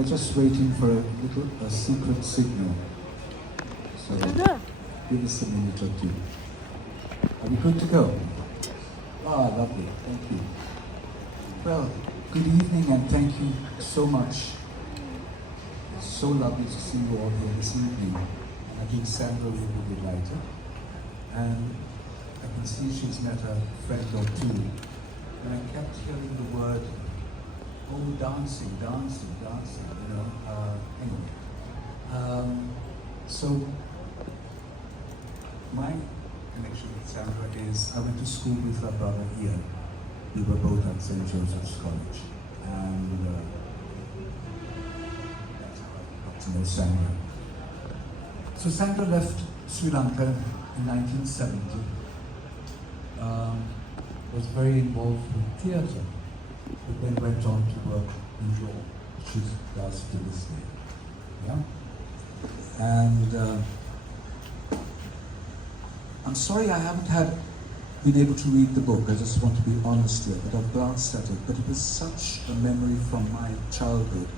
We're just waiting for a secret signal. So give us a minute or two. Are we good to go? Ah, lovely. Thank you. Well, good evening and thank you so much. It's so lovely to see you all here this evening. I think Sandra will be delighted. And I can see she's met a friend or two. And I kept hearing the word, oh, dancing, dancing, dancing, you know. Anyway. So, my connection with Sandra is I went to school with her brother Ian. We were both at St. Joseph's College. And that's how I got to know Sandra. So Sandra left Sri Lanka in 1970. Was very involved with theatre, but then went on to work in law, which she does to this day. Yeah? And I'm sorry I haven't been able to read the book. I just want to be honest here, but I've glanced at it. But it was such a memory from my childhood.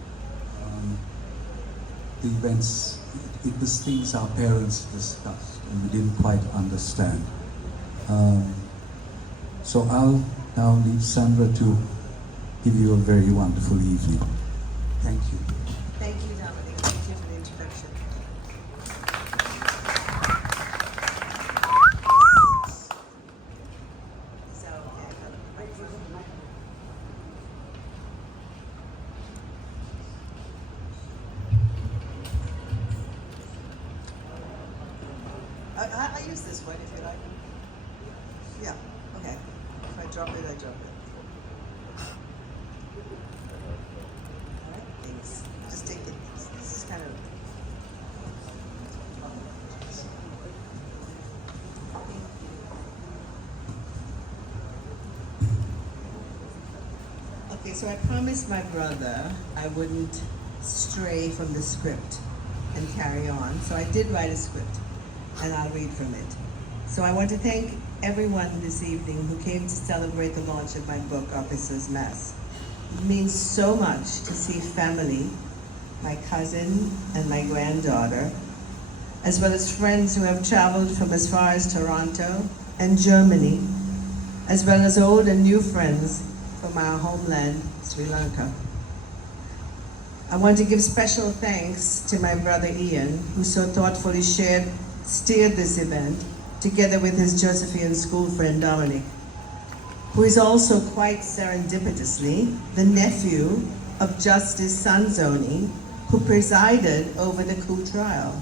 The events, it was things our parents discussed and we didn't quite understand. So I'll now leave Sandra to give you a very wonderful evening. Thank you. Thank you, Dominic. Thank you for the introduction. So, I use this one if you like. Yeah, okay. If I drop it, I drop it. Alright, thanks. Just take it. This is kind of. Okay, so I promised my brother I wouldn't stray from the script and carry on. So I did write a script, and I'll read from it. So I want to thank everyone this evening who came to celebrate the launch of my book, Officer's Mess. It means so much to see family, my cousin and my granddaughter, as well as friends who have traveled from as far as Toronto and Germany, as well as old and new friends from our homeland, Sri Lanka. I want to give special thanks to my brother Ian, who so thoughtfully steered this event, together with his Josephian school friend Dominic, who is also quite serendipitously the nephew of Justice Sanzoni, who presided over the coup trial.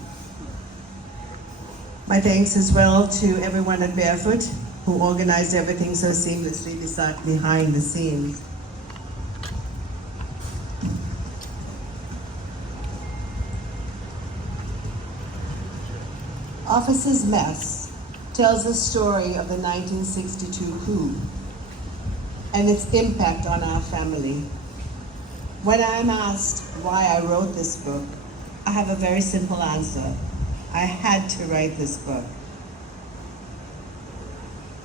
My thanks as well to everyone at Barefoot, who organized everything so seamlessly behind the scenes. Officer's Mess tells the story of the 1962 coup and its impact on our family. When I'm asked why I wrote this book, I have a very simple answer. I had to write this book.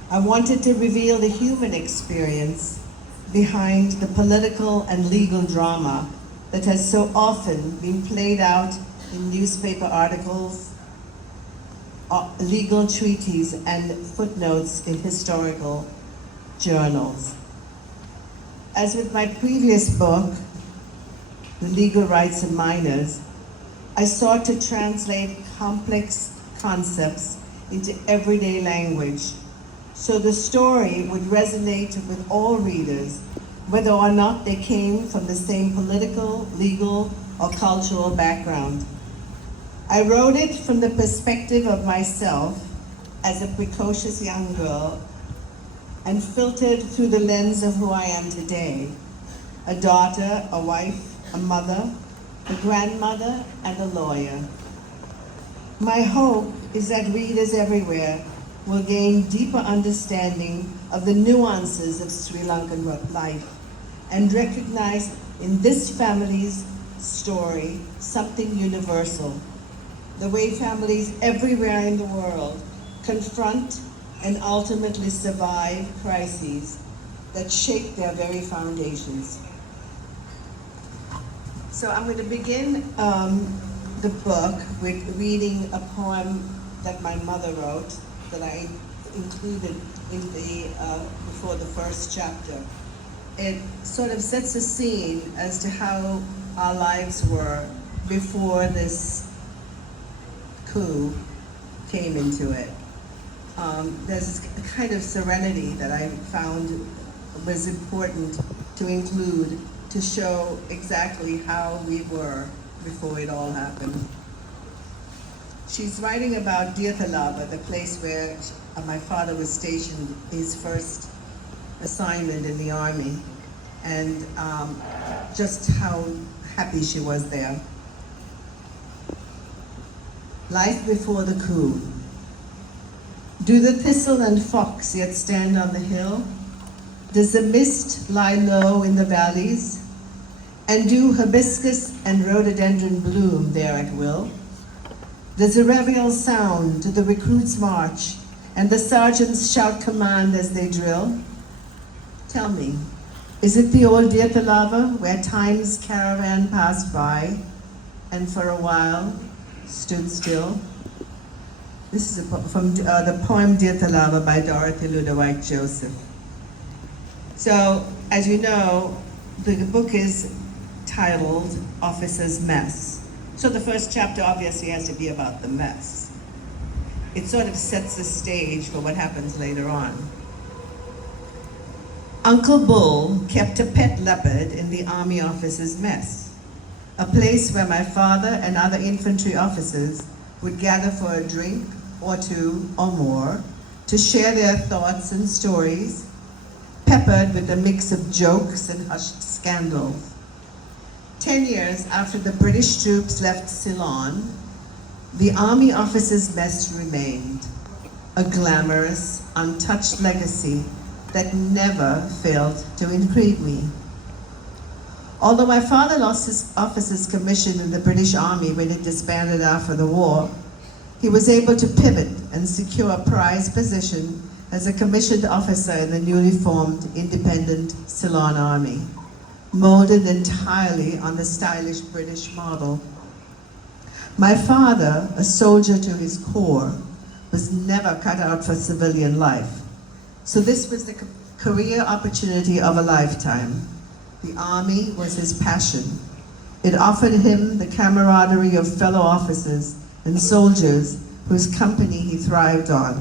I wanted to reveal the human experience behind the political and legal drama that has so often been played out in newspaper articles, legal treaties, and footnotes in historical journals. As with my previous book, The Legal Rights of Minors, I sought to translate complex concepts into everyday language so the story would resonate with all readers, whether or not they came from the same political, legal, or cultural background. I wrote it from the perspective of myself as a precocious young girl and filtered through the lens of who I am today, a daughter, a wife, a mother, a grandmother, and a lawyer. My hope is that readers everywhere will gain deeper understanding of the nuances of Sri Lankan life and recognize in this family's story something universal. The way families everywhere in the world confront and ultimately survive crises that shake their very foundations. So I'm going to begin the book with reading a poem that my mother wrote that I included in the before the first chapter. It sort of sets a scene as to how our lives were before this coup came into it. There's a kind of serenity that I found was important to include to show exactly how we were before it all happened. She's writing about Diathalava, the place where my father was stationed, his first assignment in the army, and just how happy she was there. Life before the coup. Do the thistle and fox yet stand on the hill? Does the mist lie low in the valleys? And do hibiscus and rhododendron bloom there at will? Does the reveille sound to the recruits march, and the sergeants shout command as they drill? Tell me, is it the old Diathalava where time's caravan passed by, and for a while stood still? This is from the poem Diathalava by Dorothy Luther Joseph. So, as you know, the book is titled Officer's Mess. So the first chapter obviously has to be about the mess. It sort of sets the stage for what happens later on. Uncle Bull kept a pet leopard in the army officers' mess, a place where my father and other infantry officers would gather for a drink or two or more to share their thoughts and stories, peppered with a mix of jokes and hushed scandals. 10 years after the British troops left Ceylon, the army officers' mess remained, a glamorous, untouched legacy that never failed to intrigue me. Although my father lost his officer's commission in the British Army when it disbanded after the war, he was able to pivot and secure a prized position as a commissioned officer in the newly formed independent Ceylon Army, molded entirely on the stylish British model. My father, a soldier to his core, was never cut out for civilian life. So this was the career opportunity of a lifetime. The army was his passion. It offered him the camaraderie of fellow officers and soldiers whose company he thrived on,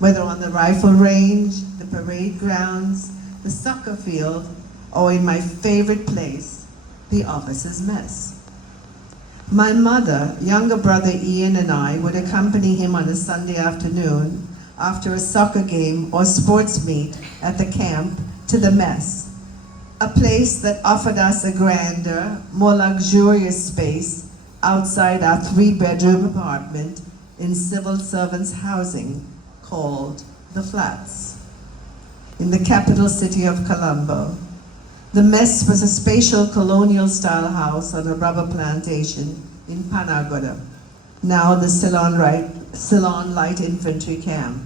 whether on the rifle range, the parade grounds, the soccer field, or in my favorite place, the officers' mess. My mother, younger brother Ian, and I would accompany him on a Sunday afternoon after a soccer game or sports meet at the camp to the mess, a place that offered us a grander, more luxurious space outside our 3-bedroom apartment in civil servants' housing called The Flats, in the capital city of Colombo. The mess was a spatial colonial-style house on a rubber plantation in Panagoda, now the Ceylon Light Infantry Camp.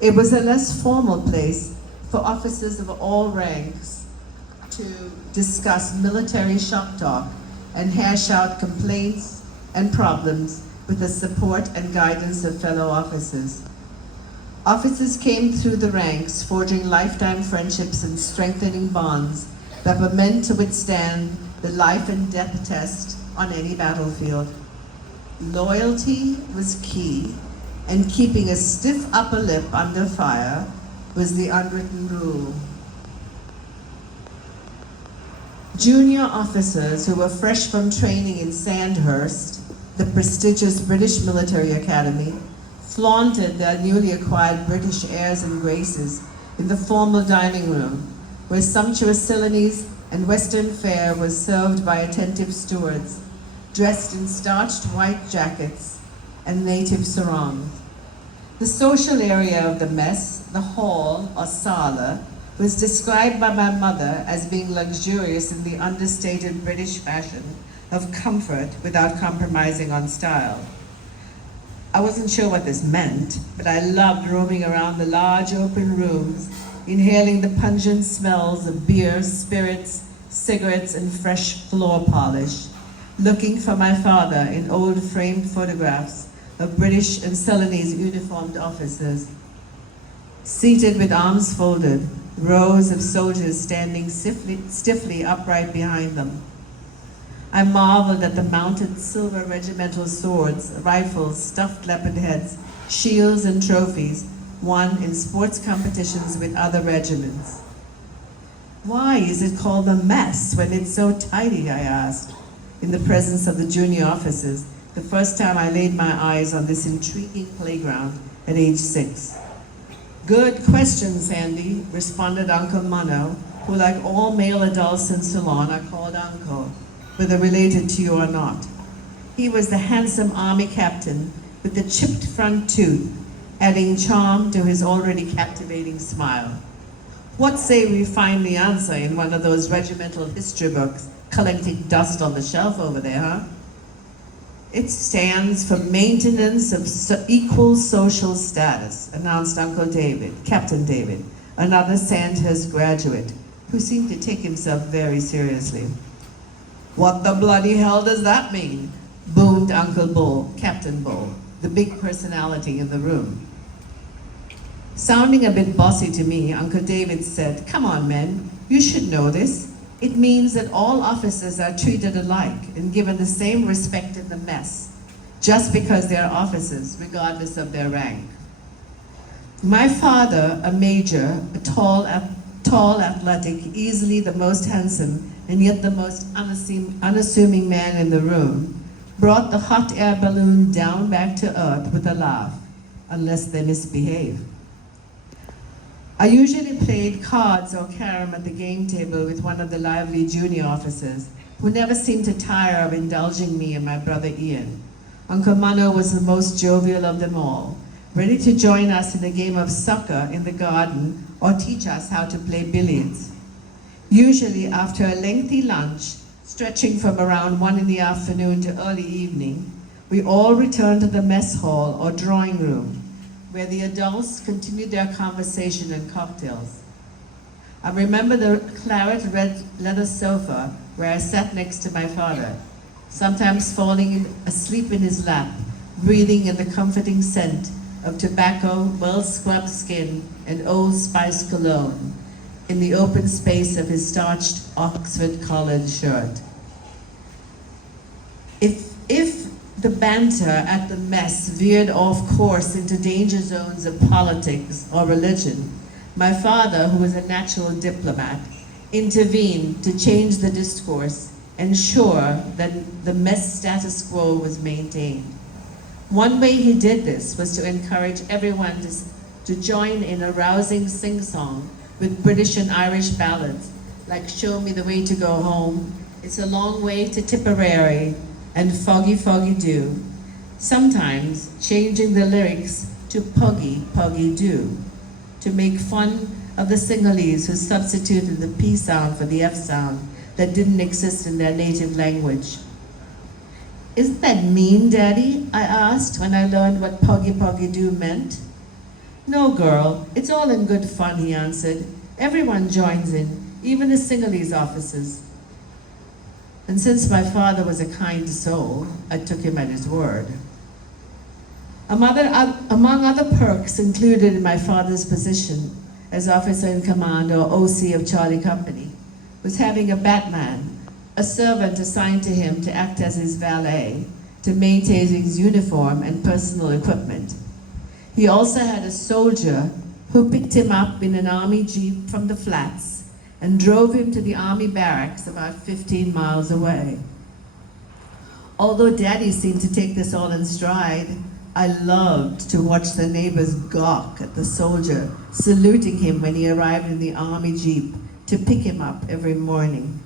It was a less formal place for officers of all ranks to discuss military shop talk and hash out complaints and problems with the support and guidance of fellow officers. Officers came through the ranks, forging lifetime friendships and strengthening bonds that were meant to withstand the life and death test on any battlefield. Loyalty was key, and keeping a stiff upper lip under fire was the unwritten rule. Junior officers who were fresh from training in Sandhurst, the prestigious British Military Academy, flaunted their newly acquired British airs and graces in the formal dining room, where sumptuous Ceylonese and Western fare was served by attentive stewards, dressed in starched white jackets and native sarongs. The social area of the mess, the hall or sala, was described by my mother as being luxurious in the understated British fashion of comfort without compromising on style. I wasn't sure what this meant, but I loved roaming around the large open rooms, inhaling the pungent smells of beer, spirits, cigarettes and fresh floor polish, looking for my father in old framed photographs of British and Ceylonese uniformed officers. Seated with arms folded, rows of soldiers standing stiffly upright behind them. I marveled at the mounted silver regimental swords, rifles, stuffed leopard heads, shields and trophies won in sports competitions with other regiments. Why is it called a mess when it's so tidy, I asked, in the presence of the junior officers, the first time I laid my eyes on this intriguing playground at age 6. Good question, Sandy, responded Uncle Mano, who, like all male adults in Ceylon, are called Uncle, whether related to you or not. He was the handsome army captain with the chipped front tooth, adding charm to his already captivating smile. What say we find the answer in one of those regimental history books collecting dust on the shelf over there, huh? It stands for Maintenance of Equal Social Status, announced Uncle David, Captain David, another Sandhurst graduate, who seemed to take himself very seriously. What the bloody hell does that mean? Boomed Uncle Bull, Captain Bull, the big personality in the room. Sounding a bit bossy to me, Uncle David said, "Come on, men, you should know this. It means that all officers are treated alike and given the same respect in the mess, just because they are officers, regardless of their rank." My father, a major, a tall, athletic, easily the most handsome, and yet the most unassuming man in the room, brought the hot air balloon down back to earth with a laugh, unless they misbehave. I usually played cards or carom at the game table with one of the lively junior officers, who never seemed to tire of indulging me and my brother Ian. Uncle Mano was the most jovial of them all, ready to join us in a game of soccer in the garden or teach us how to play billiards. Usually after a lengthy lunch, stretching from around 1 in the afternoon to early evening, we all returned to the mess hall or drawing room, where the adults continued their conversation and cocktails. I remember the claret red leather sofa where I sat next to my father, sometimes falling asleep in his lap, breathing in the comforting scent of tobacco, well-scrubbed skin, and Old Spice cologne in the open space of his starched Oxford collared shirt. If the banter at the mess veered off course into danger zones of politics or religion, my father, who was a natural diplomat, intervened to change the discourse, ensure that the mess status quo was maintained. One way he did this was to encourage everyone to join in a rousing sing-song with British and Irish ballads like "Show Me the Way to Go Home," "It's a Long Way to Tipperary," and "Foggy, Foggy Dew," sometimes changing the lyrics to "Puggy, Puggy Dew," to make fun of the Sinhalese who substituted the P sound for the F sound that didn't exist in their native language. "Isn't that mean, Daddy?" I asked when I learned what "Puggy, Puggy Dew" meant. "No, girl, it's all in good fun," he answered. "Everyone joins in, even the Sinhalese officers." And since my father was a kind soul, I took him at his word. Among other perks included in my father's position as officer in command or OC of Charlie Company was having a Batman, a servant assigned to him to act as his valet, to maintain his uniform and personal equipment. He also had a soldier who picked him up in an army jeep from the flats and drove him to the army barracks about 15 miles away. Although Daddy seemed to take this all in stride, I loved to watch the neighbors gawk at the soldier saluting him when he arrived in the army jeep to pick him up every morning.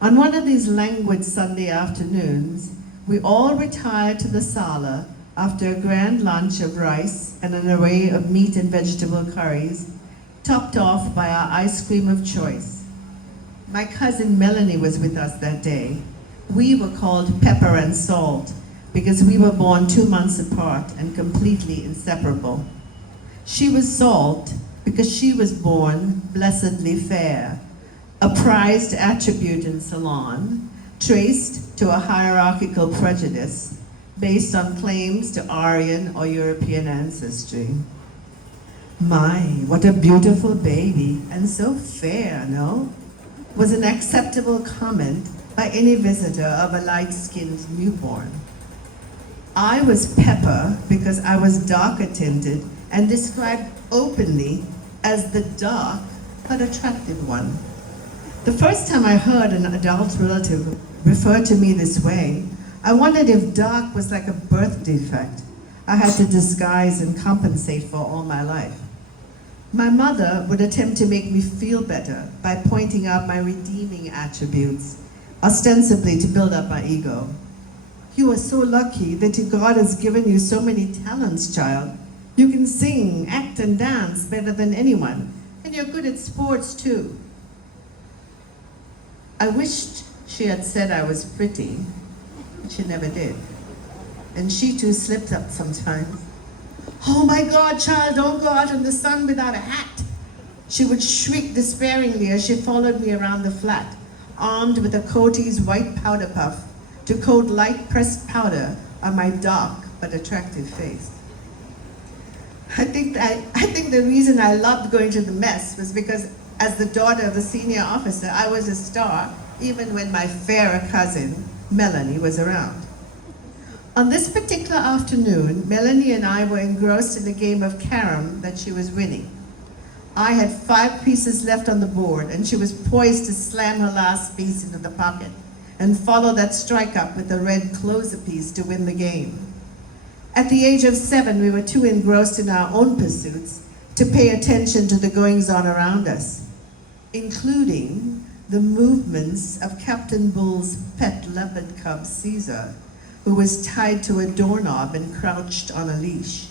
On one of these languid Sunday afternoons, we all retired to the sala after a grand lunch of rice and an array of meat and vegetable curries, topped off by our ice cream of choice. My cousin Melanie was with us that day. We were called Pepper and Salt because we were born 2 months apart and completely inseparable. She was Salt because she was born blessedly fair, a prized attribute in Ceylon, traced to a hierarchical prejudice based on claims to Aryan or European ancestry. My, what a beautiful baby, and so fair, no? Was an acceptable comment by any visitor of a light-skinned newborn. I was Pepper because I was darker tinted and described openly as the dark but attractive one. The first time I heard an adult relative refer to me this way, I wondered if dark was like a birth defect I had to disguise and compensate for all my life. My mother would attempt to make me feel better by pointing out my redeeming attributes, ostensibly to build up my ego. You are so lucky that God has given you so many talents, child. You can sing, act, and dance better than anyone, and you're good at sports too. I wished she had said I was pretty, but she never did. And she too slipped up sometimes. Oh my God, child, don't go out in the sun without a hat. She would shriek despairingly as she followed me around the flat, armed with a Coty's white powder puff to coat light pressed powder on my dark but attractive face. I think the reason I loved going to the mess was because as the daughter of the senior officer, I was a star even when my fairer cousin, Melanie, was around. On this particular afternoon, Melanie and I were engrossed in a game of carom that she was winning. I had 5 pieces left on the board, and she was poised to slam her last piece into the pocket and follow that strike up with the red closer piece to win the game. At the age of 7, we were too engrossed in our own pursuits to pay attention to the goings-on around us, including the movements of Captain Bull's pet leopard cub, Caesar, who was tied to a doorknob and crouched on a leash.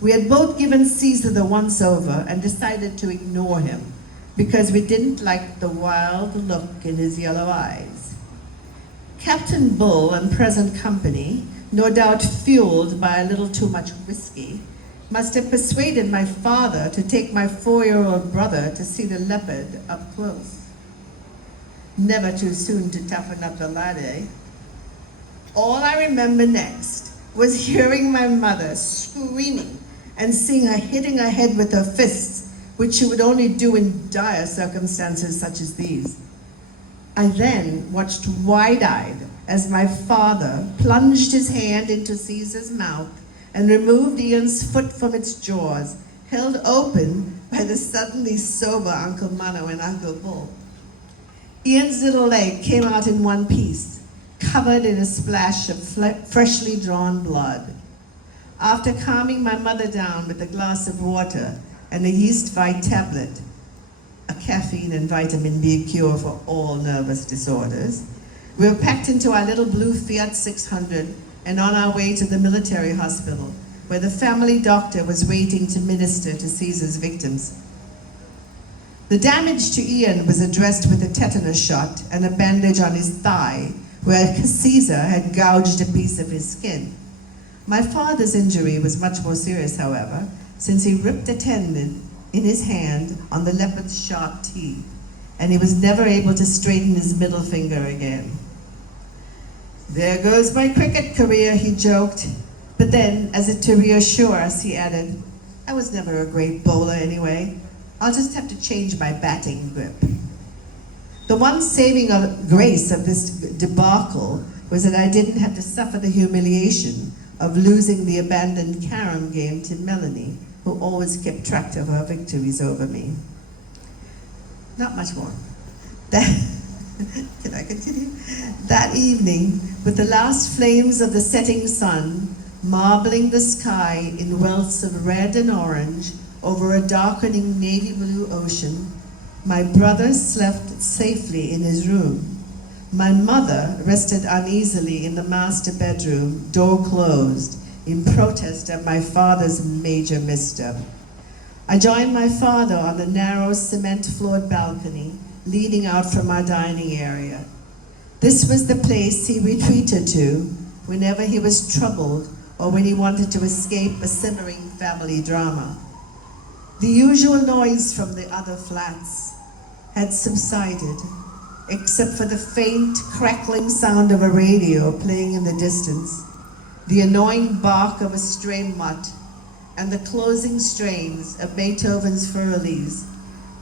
We had both given Caesar the once-over and decided to ignore him because we didn't like the wild look in his yellow eyes. Captain Bull and present company, no doubt fueled by a little too much whiskey, must have persuaded my father to take my 4-year-old brother to see the leopard up close. Never too soon to toughen up the lad, eh? All I remember next was hearing my mother screaming and seeing her hitting her head with her fists, which she would only do in dire circumstances such as these. I then watched wide-eyed as my father plunged his hand into Caesar's mouth and removed Ian's foot from its jaws, held open by the suddenly sober Uncle Mano and Uncle Bull. Ian's little leg came out in one piece, covered in a splash of freshly drawn blood. After calming my mother down with a glass of water and a yeast fight tablet, a caffeine and vitamin B cure for all nervous disorders, we were packed into our little blue Fiat 600 and on our way to the military hospital, where the family doctor was waiting to minister to Caesar's victims. The damage to Ian was addressed with a tetanus shot and a bandage on his thigh, where Caesar had gouged a piece of his skin. My father's injury was much more serious, however, since he ripped a tendon in his hand on the leopard's sharp teeth, and he was never able to straighten his middle finger again. There goes my cricket career, he joked, but then, as if to reassure us, he added, I was never a great bowler anyway. I'll just have to change my batting grip. The one saving grace of this debacle was that I didn't have to suffer the humiliation of losing the abandoned carom game to Melanie, who always kept track of her victories over me. Not much more. Can I continue? That evening, with the last flames of the setting sun marbling the sky in welts of red and orange over a darkening navy blue ocean, my brother slept safely in his room. My mother rested uneasily in the master bedroom, door closed, in protest at my father's major misstep. I joined my father on the narrow cement-floored balcony leading out from our dining area. This was the place he retreated to whenever he was troubled or when he wanted to escape a simmering family drama. The usual noise from the other flats, had subsided, except for the faint, crackling sound of a radio playing in the distance, the annoying bark of a stray mutt, and the closing strains of Beethoven's Furlies,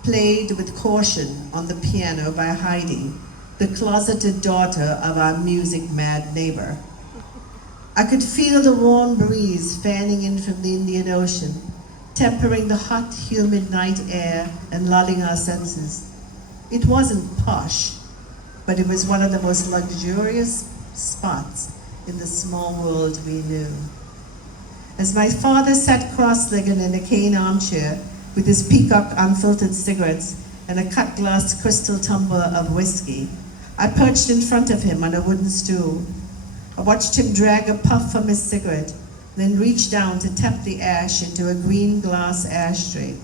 played with caution on the piano by Heidi, the closeted daughter of our music-mad neighbor. I could feel the warm breeze fanning in from the Indian Ocean, tempering the hot, humid night air and lulling our senses. It wasn't posh, but it was one of the most luxurious spots in the small world we knew. As my father sat cross-legged in a cane armchair with his peacock unfiltered cigarettes and a cut glass crystal tumbler of whiskey, I perched in front of him on a wooden stool. I watched him drag a puff from his cigarette, then reach down to tap the ash into a green glass ashtray,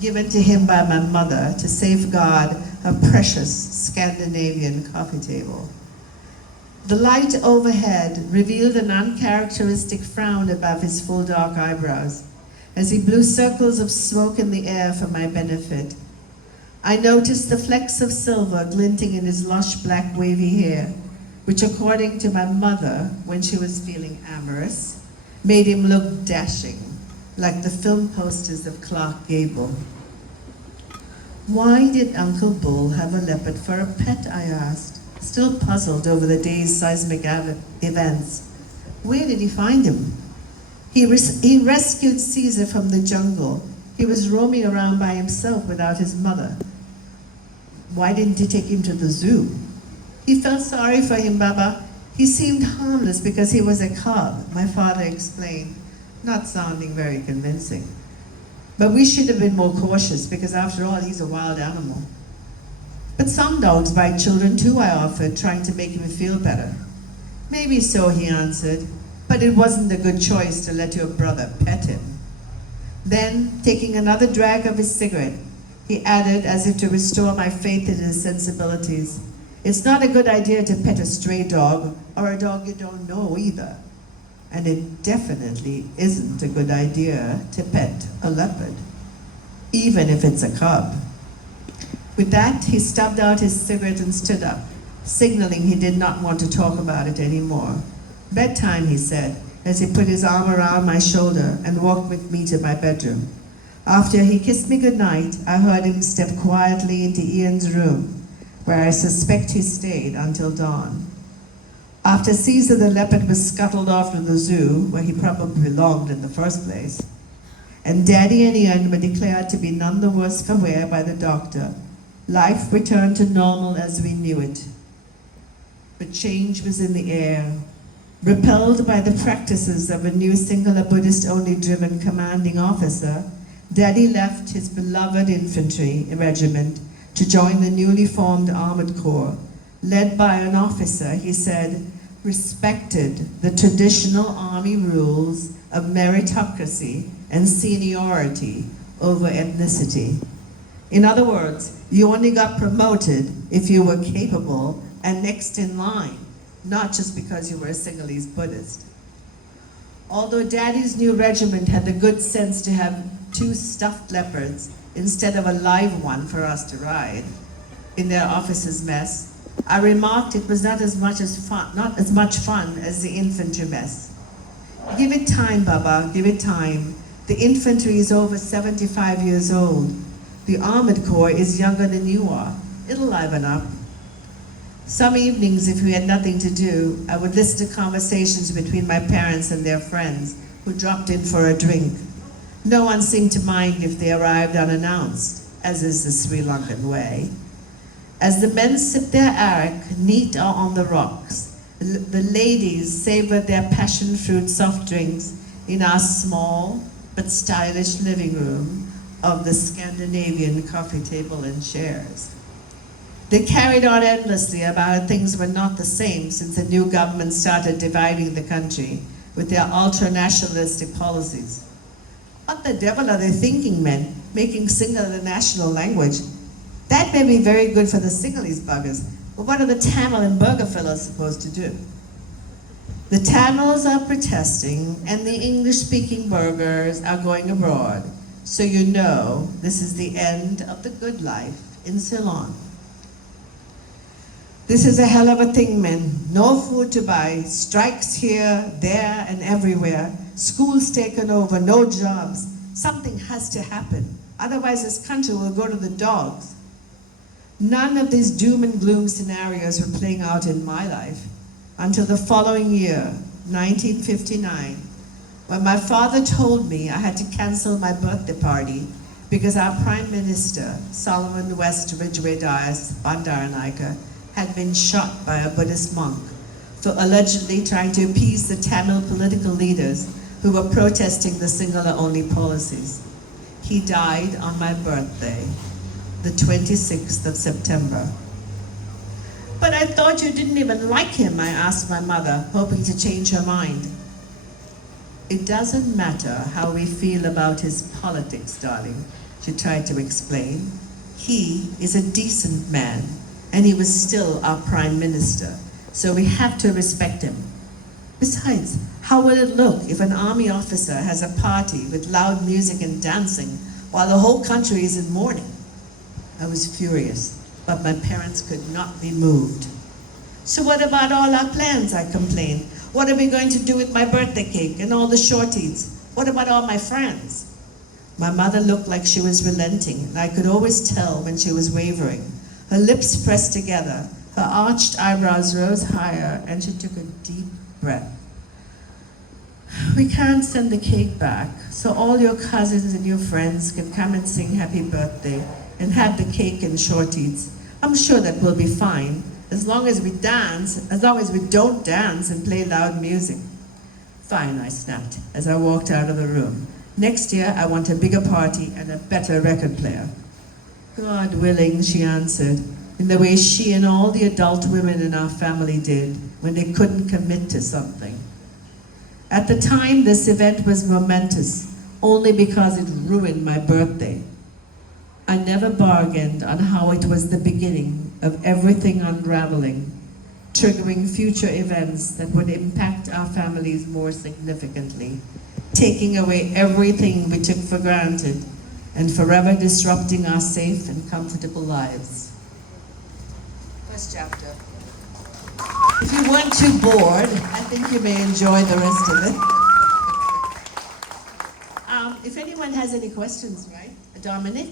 given to him by my mother to safeguard a precious Scandinavian coffee table. The light overhead revealed an uncharacteristic frown above his full dark eyebrows as he blew circles of smoke in the air for my benefit. I noticed the flecks of silver glinting in his lush black wavy hair, which according to my mother, when she was feeling amorous, made him look dashing, like the film posters of Clark Gable. Why did Uncle Bull have a leopard for a pet, I asked, still puzzled over the day's seismic events. Where did he find him? He rescued Caesar from the jungle. He was roaming around by himself without his mother. Why didn't he take him to the zoo? He felt sorry for him, Baba. He seemed harmless because he was a cub, my father explained, not sounding very convincing. But we should have been more cautious because after all, he's a wild animal. But some dogs bite children too, I offered, trying to make him feel better. Maybe so, he answered, but it wasn't a good choice to let your brother pet him. Then, taking another drag of his cigarette, he added, as if to restore my faith in his sensibilities, it's not a good idea to pet a stray dog or a dog you don't know either. And it definitely isn't a good idea to pet a leopard, even if it's a cub. With that, he stubbed out his cigarette and stood up, signaling he did not want to talk about it anymore. Bedtime, he said, as he put his arm around my shoulder and walked with me to my bedroom. After he kissed me goodnight, I heard him step quietly into Ian's room, where I suspect he stayed until dawn. After Caesar the leopard was scuttled off to the zoo, where he probably belonged in the first place, and Daddy and Ian were declared to be none the worse for wear by the doctor, life returned to normal as we knew it. But change was in the air. Repelled by the practices of a new singular Buddhist-only driven commanding officer, Daddy left his beloved infantry regiment to join the newly formed Armored Corps, led by an officer, he said, respected the traditional army rules of meritocracy and seniority over ethnicity. In other words, you only got promoted if you were capable and next in line, not just because you were a Sinhalese Buddhist. Although Daddy's new regiment had the good sense to have 2 stuffed leopards instead of a live one for us to ride in their officers' mess, I remarked it was not as much fun as the infantry mess. Give it time, Baba, give it time. The infantry is over 75 years old. The Armored Corps is younger than you are. It'll liven up. Some evenings, if we had nothing to do, I would listen to conversations between my parents and their friends who dropped in for a drink. No one seemed to mind if they arrived unannounced, as is the Sri Lankan way. As the men sipped their arak, neat on the rocks, the ladies savored their passion fruit soft drinks in our small but stylish living room of the Scandinavian coffee table and chairs. They carried on endlessly about how things were not the same since the new government started dividing the country with their ultra-nationalistic policies. What the devil are they thinking, men, making Sinhala the national language? That may be very good for the Sinhalese buggers, but what are the Tamil and Burger fellows supposed to do? The Tamils are protesting and the English-speaking Burgers are going abroad. So you know this is the end of the good life in Ceylon. This is a hell of a thing, men. No food to buy, strikes here, there, and everywhere. Schools taken over, no jobs. Something has to happen. Otherwise, this country will go to the dogs. None of these doom and gloom scenarios were playing out in my life until the following year, 1959, when my father told me I had to cancel my birthday party because our Prime Minister, Solomon West Ridgeway Dias Bandaranaike, had been shot by a Buddhist monk for allegedly trying to appease the Tamil political leaders who were protesting the Sinhala-only policies. He died on my birthday, the 26th of September. But I thought you didn't even like him, I asked my mother, hoping to change her mind. It doesn't matter how we feel about his politics, darling, she tried to explain. He is a decent man, and he was still our Prime Minister, so we have to respect him. Besides, how will it look if an army officer has a party with loud music and dancing while the whole country is in mourning? I was furious, but my parents could not be moved. So what about all our plans, I complained. What are we going to do with my birthday cake and all the shorties? What about all my friends? My mother looked like she was relenting, and I could always tell when she was wavering. Her lips pressed together, her arched eyebrows rose higher, and she took a deep breath. We can't send the cake back, so all your cousins and your friends can come and sing happy birthday and have the cake and shorties. I'm sure that will be fine, as long as we don't dance and play loud music. Fine, I snapped as I walked out of the room. Next year, I want a bigger party and a better record player. God willing, she answered, in the way she and all the adult women in our family did when they couldn't commit to something. At the time, this event was momentous, only because it ruined my birthday. I never bargained on how it was the beginning of everything unraveling, triggering future events that would impact our families more significantly, taking away everything we took for granted, and forever disrupting our safe and comfortable lives. First chapter. If you weren't too bored, I think you may enjoy the rest of it. If anyone has any questions, right? Dominic?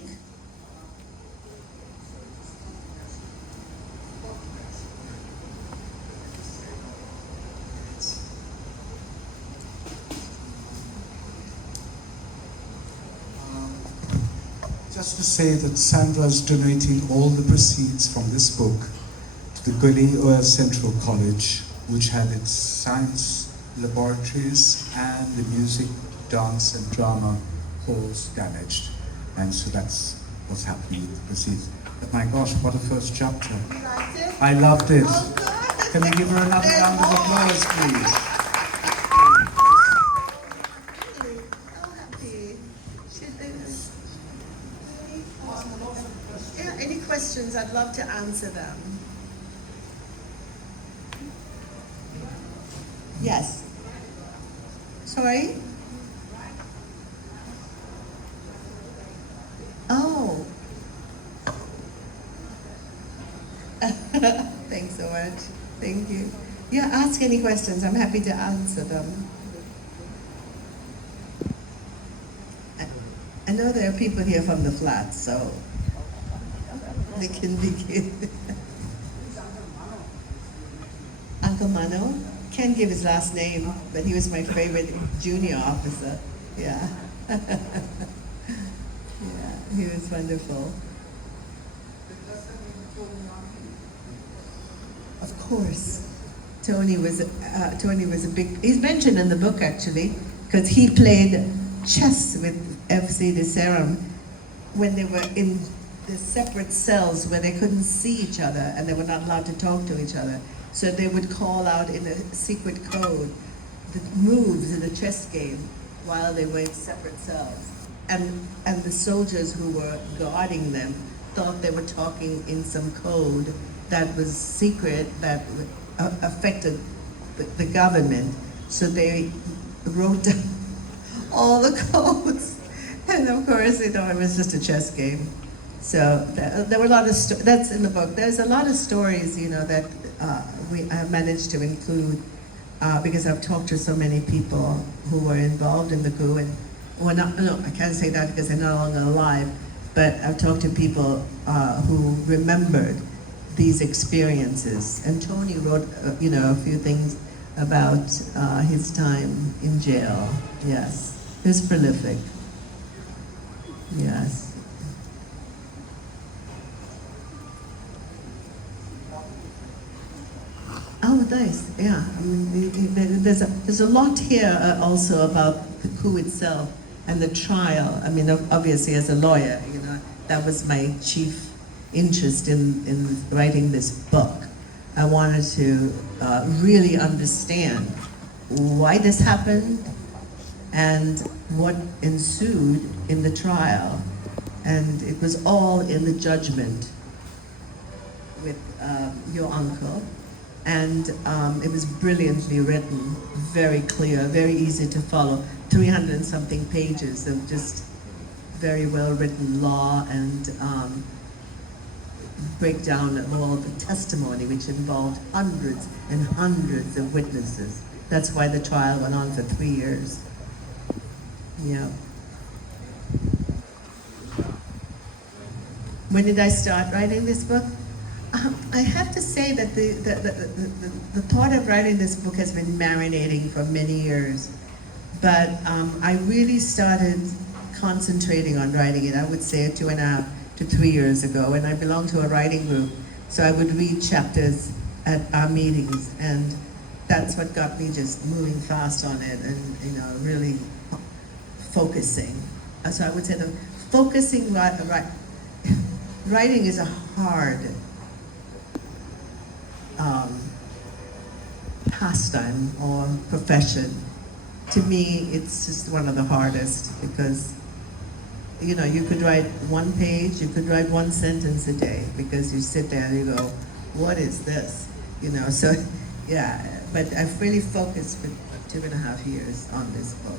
Just to say that Sandra is donating all the proceeds from this book to the Gully Oya Central College, which had its science laboratories and the music, dance and drama halls damaged. And so that's what's happening with the proceeds. But my gosh, what a first chapter. You liked it? I loved it. Oh, good. Can we give her another round of applause, please? Any questions? I'd love to answer them. Yes. Sorry? Oh. Thanks so much. Thank you. Yeah, ask any questions. I'm happy to answer them. I know there are people here from the flat, so they can begin. Uncle Mano? Can't give his last name, but he was my favorite junior officer. Yeah. Yeah, he was wonderful. Of course. Tony was a big, he's mentioned in the book actually, because he played chess with FC de Serum when they were in the separate cells where they couldn't see each other and they were not allowed to talk to each other. So they would call out in a secret code the moves in the chess game while they were in separate cells. And the soldiers who were guarding them thought they were talking in some code that was secret, that affected the government. So they wrote down all the codes. And of course, it was just a chess game. So there were a lot of that's in the book. There's a lot of stories, that we have managed to include because I've talked to so many people who were involved in the coup, and well, no, I can't say that because they're no longer alive. But I've talked to people who remembered these experiences, and Tony wrote, a few things about his time in jail. Yes, he was prolific. Yes. Oh, nice. Yeah. I mean, there's a lot here also about the coup itself and the trial. I mean, obviously, as a lawyer, that was my chief interest in writing this book. I wanted to really understand why this happened and what ensued in the trial. And it was all in the judgment with your uncle. And it was brilliantly written, very clear, very easy to follow. 300 and something pages of just very well written law and breakdown of all the testimony, which involved hundreds and hundreds of witnesses. That's why the trial went on for 3 years. Yeah. When did I start writing this book? I have to say that the thought of writing this book has been marinating for many years, but I really started concentrating on writing it, I would say 2.5 to 3 years ago, and I belonged to a writing group, so I would read chapters at our meetings, and that's what got me just moving fast on it and really focusing. So I would say the focusing writing is a hard pastime or profession. To me, it's just one of the hardest because, you could write one page, you could write one sentence a day because you sit there and you go, what is this? So yeah, but I've really focused for 2.5 years on this book.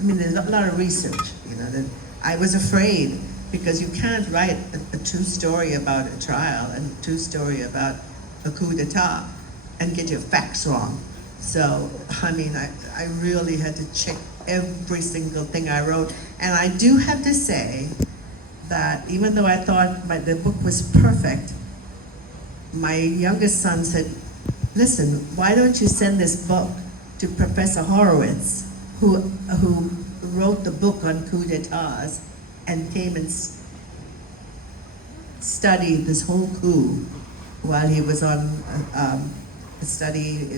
I mean, there's a lot of research, that I was afraid because you can't write a true story about a trial and a true story about a coup d'etat and get your facts wrong. So, I mean, I really had to check every single thing I wrote. And I do have to say that even though I thought the book was perfect, my youngest son said, listen, why don't you send this book to Professor Horowitz, who wrote the book on coup d'etats and came and studied this whole coup while he was on a study.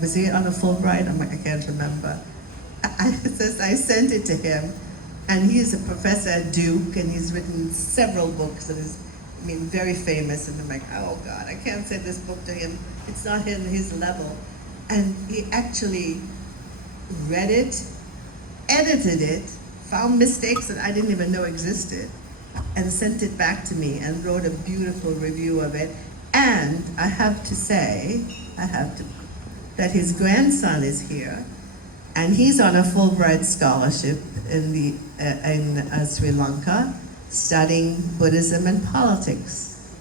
Was he on a Fulbright? I can't remember. I sent it to him, and he is a professor at Duke, and he's written several books, and is, very famous. And I'm like, oh God, I can't send this book to him. It's not in his level. And he actually read it, edited it, found mistakes that I didn't even know existed, and sent it back to me and wrote a beautiful review of it. And I have to say, that his grandson is here, and he's on a Fulbright scholarship in Sri Lanka, studying Buddhism and politics.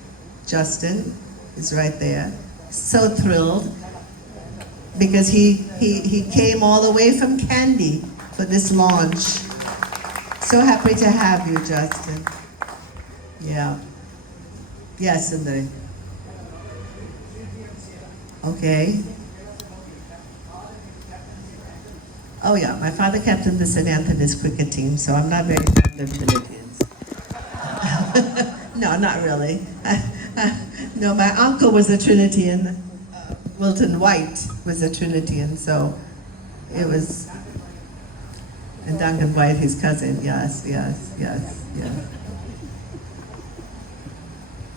Justin is right there, so thrilled because he came all the way from Kandy for this launch. So happy to have you, Justin. Yeah. Yes, okay. Oh yeah, my father captained the St. Anthony's cricket team, so I'm not very fond of Philippines. No, not really. No, my uncle was a Trinitian. Wilton White was a Trinitian, so it was, and Duncan White, his cousin, yes.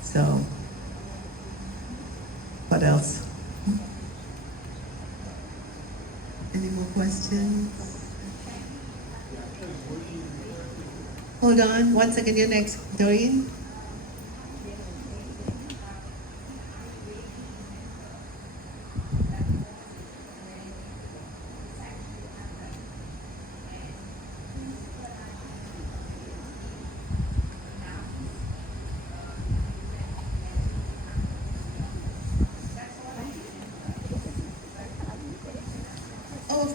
So, what else? Any more questions? Hold on, 1 second, you're next. Doreen?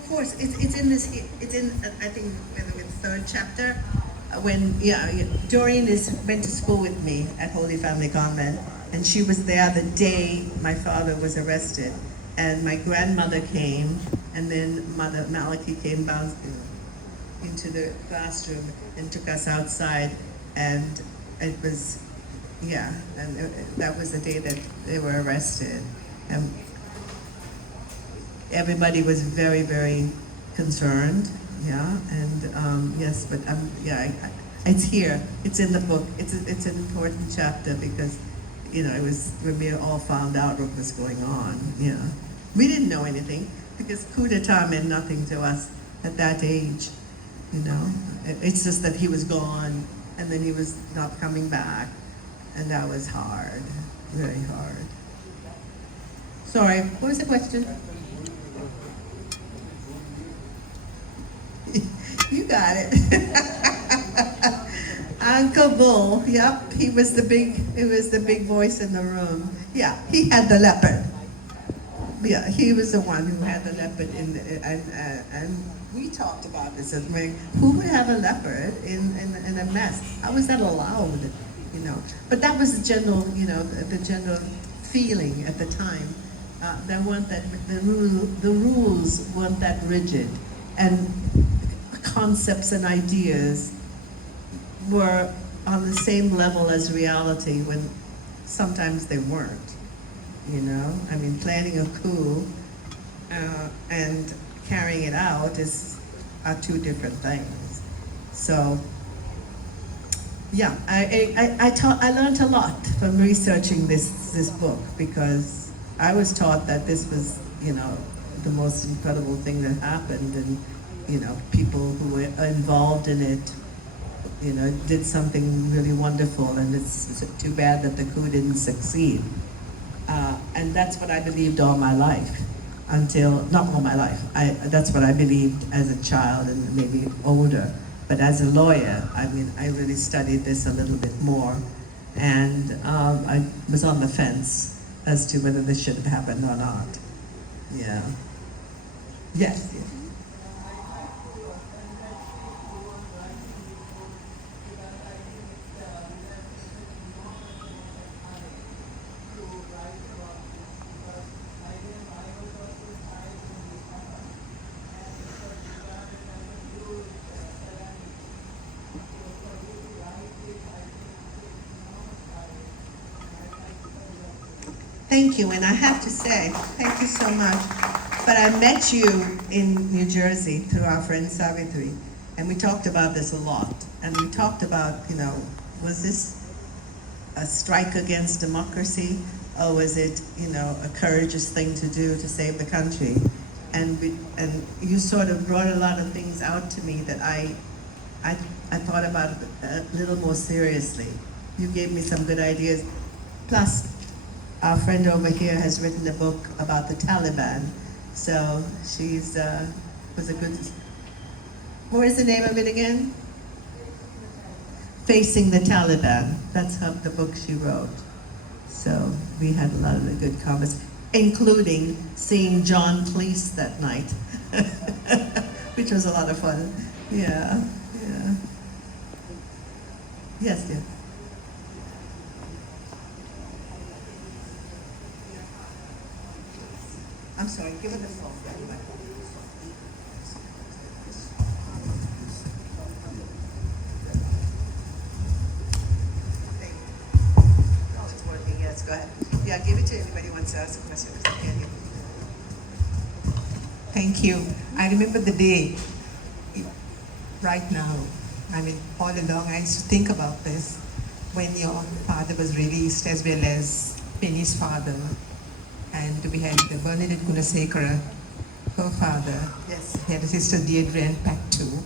course, it's in this. It's in I think the third chapter. When Doreen went to school with me at Holy Family Convent, and she was there the day my father was arrested, and my grandmother came, and then Mother Malachi came bouncing into the classroom and took us outside, and it was, and that was the day that they were arrested, and everybody was very, very concerned. And yes, but it's here. It's in the book. It's an important chapter because, it was when we all found out what was going on. We didn't know anything because coup d'état meant nothing to us at that age. It's just that he was gone and then he was not coming back, and that was hard, very hard. Sorry, what was the question? You got it. Uncle Bull, yep, he was the big voice in the room. Yeah, he had the leopard. Yeah, he was the one who had the leopard and we talked about this. Who would have a leopard in a mess? How was that allowed? But that was the general, the general feeling at the time. There weren't that the rules weren't that rigid, and concepts and ideas were on the same level as reality when sometimes they weren't. Planning a coup and carrying it out are two different things. So, I learned a lot from researching this book, because I was taught that this was, the most incredible thing that happened, and people who were involved in it, did something really wonderful, and it's too bad that the coup didn't succeed. And that's what I believed all my life, not all my life. That's what I believed as a child and maybe older. But as a lawyer, I really studied this a little bit more, and I was on the fence as to whether this should have happened or not. Yeah. Yes. Thank you, and I have to say, thank you so much. But I met you in New Jersey through our friend Savitri, and we talked about this a lot. And we talked about, was this a strike against democracy, or was it, a courageous thing to do to save the country? And you sort of brought a lot of things out to me that I thought about a little more seriously. You gave me some good ideas. Plus, our friend over here has written a book about the Taliban, so she's was a good. What is the name of it again? Facing the Taliban. That's the book she wrote. So we had a lot of good comments, including seeing John Cleese that night, which was a lot of fun. Yeah. Yes, dear. I'm sorry, give her the phone. Oh, it's working, yes, go ahead. Yeah, give it to anybody who wants to ask a question. Thank you. I remember the day, right now, all along I used to think about this, when your father was released, as well as Penny's father. And we had the Bernadette Gunasekara, her father. Yes. He had a sister, Deirdre, and Pat too.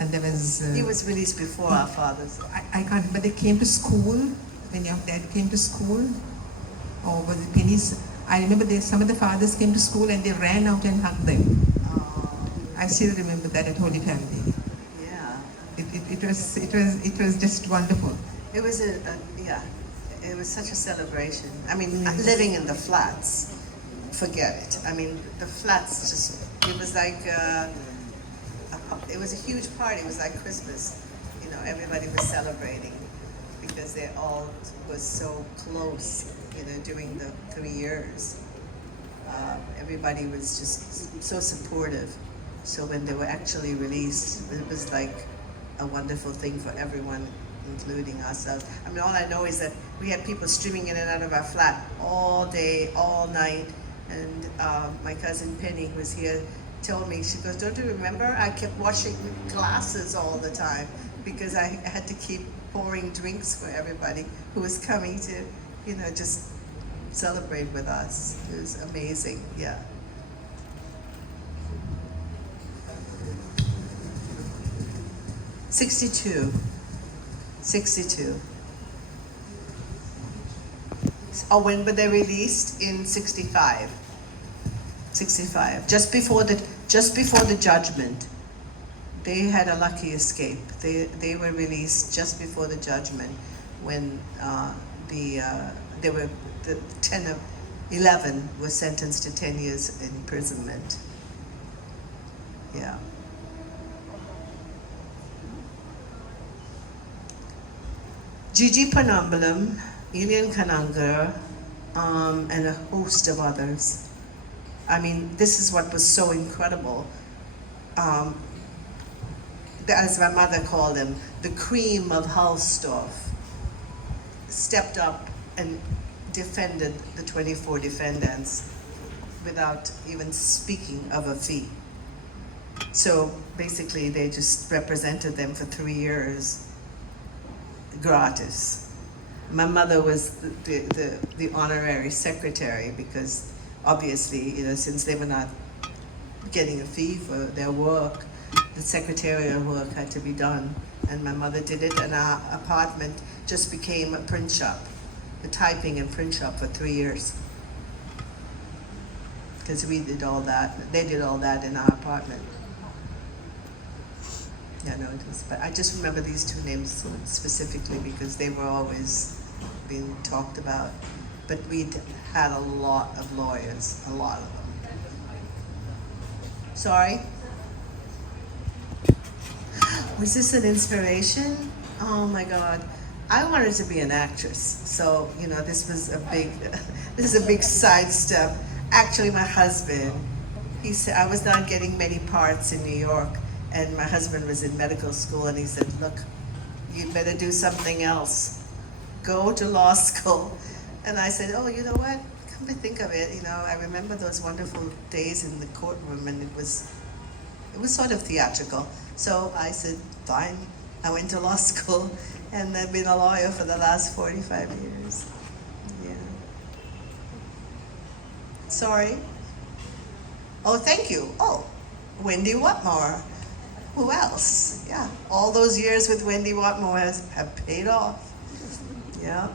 And there was... He was released before our fathers. I can't, but they came to school, when your dad came to school, or was it Penny's? I remember some of the fathers came to school and they ran out and hugged them. I still remember that at Holy Family. Yeah. It was just wonderful. It was it was such a celebration. Living in the flats, forget it. The flats just It was like it was a huge party. It was like Christmas. You know, everybody was celebrating because they all was so close. You know, during the 3 years, everybody was just so supportive. So when they were actually released, it was like a wonderful thing for everyone, including ourselves. I mean, all I know is that we had people streaming in and out of our flat all day, all night. And my cousin Penny, who was here, told me, she goes, don't you remember? I kept washing glasses all the time because I had to keep pouring drinks for everybody who was coming to, you know, just celebrate with us. It was amazing, yeah. '62. Oh, when were they released? In 65. Just before the judgment. They had a lucky escape. They were released just before the judgment, when they were the 11 were sentenced to 10 years imprisonment. Yeah. Gigi Panambalam, Ilian Kananga, and a host of others. I mean, this is what was so incredible. As my mother called them, the cream of Halstorf stepped up and defended the 24 defendants without even speaking of a fee. So basically, they just represented them for 3 years, gratis. My mother was the honorary secretary because obviously, you know, since they were not getting a fee for their work, the secretarial work had to be done. And my mother did it, and our apartment just became a print shop, a typing and print shop for 3 years. Because we did all that, they did all that in our apartment. Yeah, no, it was, but I just remember these two names specifically because they were always being talked about. But we had a lot of lawyers, a lot of them. Sorry? Was this an inspiration? Oh my God. I wanted to be an actress. So, you know, this is a big sidestep. Actually, my husband, he said, I was not getting many parts in New York, and my husband was in medical school, and he said, look, you'd better do something else. Go to law school. And I said, oh, you know what? Come to think of it, you know, I remember those wonderful days in the courtroom, and it was sort of theatrical. So I said, fine. I went to law school, and I've been a lawyer for the last 45 years. Yeah. Sorry? Oh, thank you. Oh, Wendy Watmore. Who else? Yeah, all those years with Wendy Watmore have paid off. Yeah.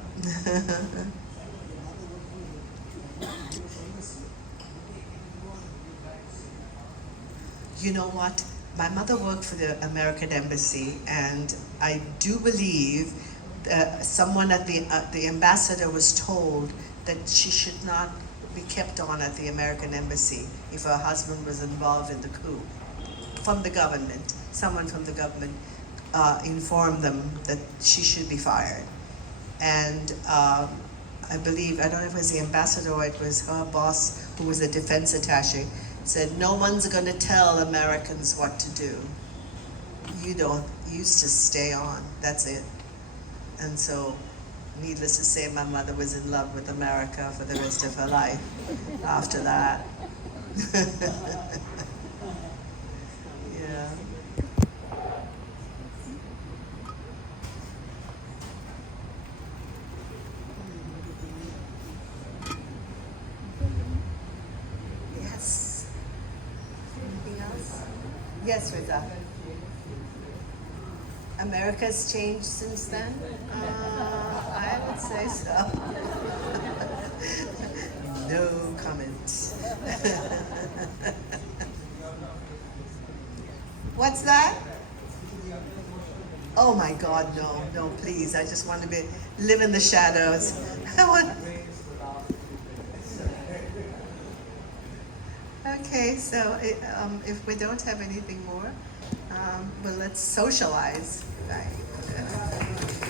You know what? My mother worked for the American Embassy, and I do believe someone at the ambassador was told that she should not be kept on at the American Embassy if her husband was involved in the coup. From the government, someone from the government informed them that she should be fired. And I believe, I don't know if it was the ambassador or it was her boss, who was a defense attaché, said, no one's going to tell Americans what to do. You used to stay on, that's it. And so, needless to say, my mother was in love with America for the rest of her life after that. Yeah. Yes. Anything else? Yes, Rita. America's changed since then? I would say so. No comment. What's that? Oh my God, no, please. I just want to live in the shadows. I want. Okay, so if we don't have anything more, well, let's socialize. Right.